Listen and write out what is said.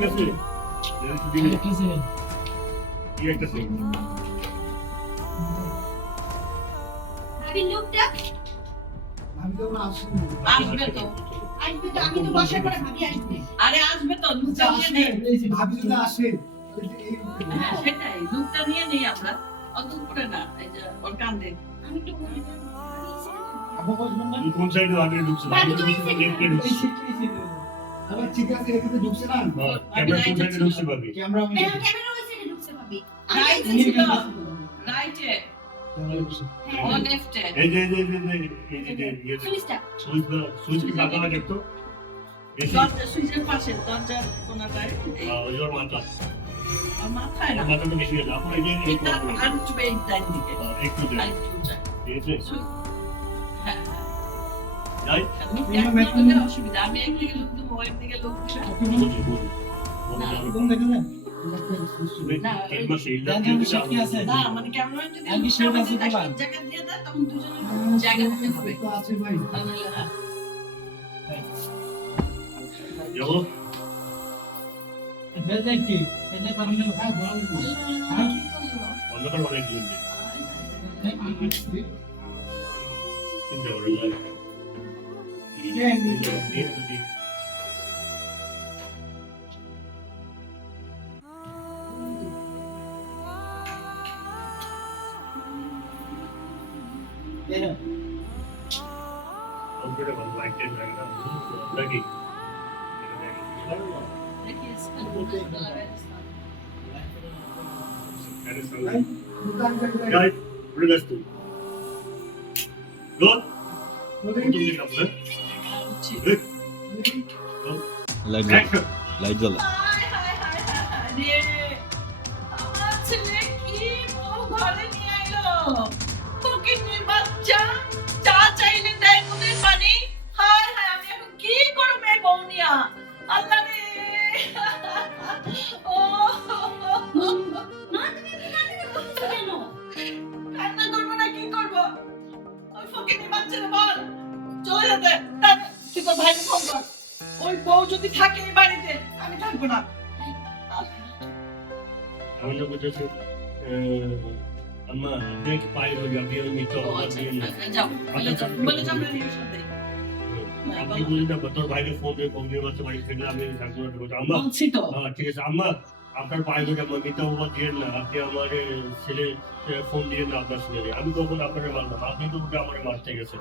ঠিক আছে কি একটা ভাবি লোকটা আমি তো আসবো আসবে তো আসবে তো, আমি তো বসার পরে ভাবি আসবে। আরে আসবে তো লুকটা নিয়ে আসবে নেই ভাবি যদি আসে হ্যাঁ সেটাই লুকটা নিয়ে নেই আমরা অত করে না এই যে ওর কান্দে আমি তো মনে করি আপু বসবেন না কোন সাইডে আগে ঢুকছে আমি তো লেফটে ঢুকছি আবার ঠিক আছে এখানে ঢুকছে না ক্যামেরা কোন সাইডে ঢুকছে পাবি ক্যামেরা আমি ক্যামেরা ওই সাইডে ঢুকছে ভাবি। রাইটে ছিল রাইটে ও হ্যাঁ লেফটে এই যে সুইচটা সুইচ কি লাগানো দেখতো বেশি দরজা সুইচের পাশে দরজার কোনাটায় এই ওই ওর মাথা ওর মাথায় না মাথাটা বেশি গেছে আপনার এই যে এটা আনটবে এই ডান দিকে একটু দে আরেকটু যায় ঠিক আছে হ্যাঁ যাই লুক এক দিকে অসুবিধা আমি একদিকে লুক দেবো ওই দিকে লুক দেবো বুঝি বুঝি কোন দেখেন না, কেমন শিল্ড আছে না মানে কেমন যদি আমি সেটা আছে তাকে তোমার। জায়গা দিয়ে দেয় তখন দুজনের জায়গা দিতে হবে তো আছে ভাই তাহলে হ্যাঁ যাবো ভেজে কি ভেজে পারলে হ্যাঁ বলেন হ্যাঁ অন্ধকার অনেক দূর নেই চিন্তা করে যাই কম্পিউটার ভালো লাইট টাইম লাগে না লাগি দেখি স্কুল যাই উড়ে যাস তুই লোক তুমি কাপড় লাইট লাইট জ্বলে হায় হায় হায় হায় রে আমার ছেলে কি বউ ঘরে নিয়ে আইলো ফকিন্নির বাচ্চা চা চাইলে দেয় মুদের পানি হায় হায় আমি এখন কি করব এই বউ নিয়া আল্লাহ রে ও মা তুমি কান্না করছো কেন? কান্না করবো না কি করবো ওই ফকিন্নির বাচ্চারা বল চলে যেতে তাড়াতাড়ি, তুই তোর ভাইকে ফোন কর ওই বউ যদি থাকে এই বাড়িতে আমি থাকবো না আমি তো বলতেছি আম্মা আপনি একটু পায়ে হয়ে যাবে আমি মিত্র ও আমার আচ্ছা দিয়ে না যাও বলে যাও না নিয়ে সাথে আপনি বলি না তোর ভাইকে ফোন দিয়ে কম্পিউটার বাচ্চা বাড়ি থেকে আমি থাকবো না বলছি, আম্মা বলছি তো ঠিক আছে আম্মা আপনার পায়ে হয়ে যাবো মিত্র আমার দিয়ে না আপনি আমার ছেলে ফোন দিয়ে না আপনার ছেলে আমি কখন আপনাকে মারলাম আপনি তো উল্টা আমার মারতে গেছে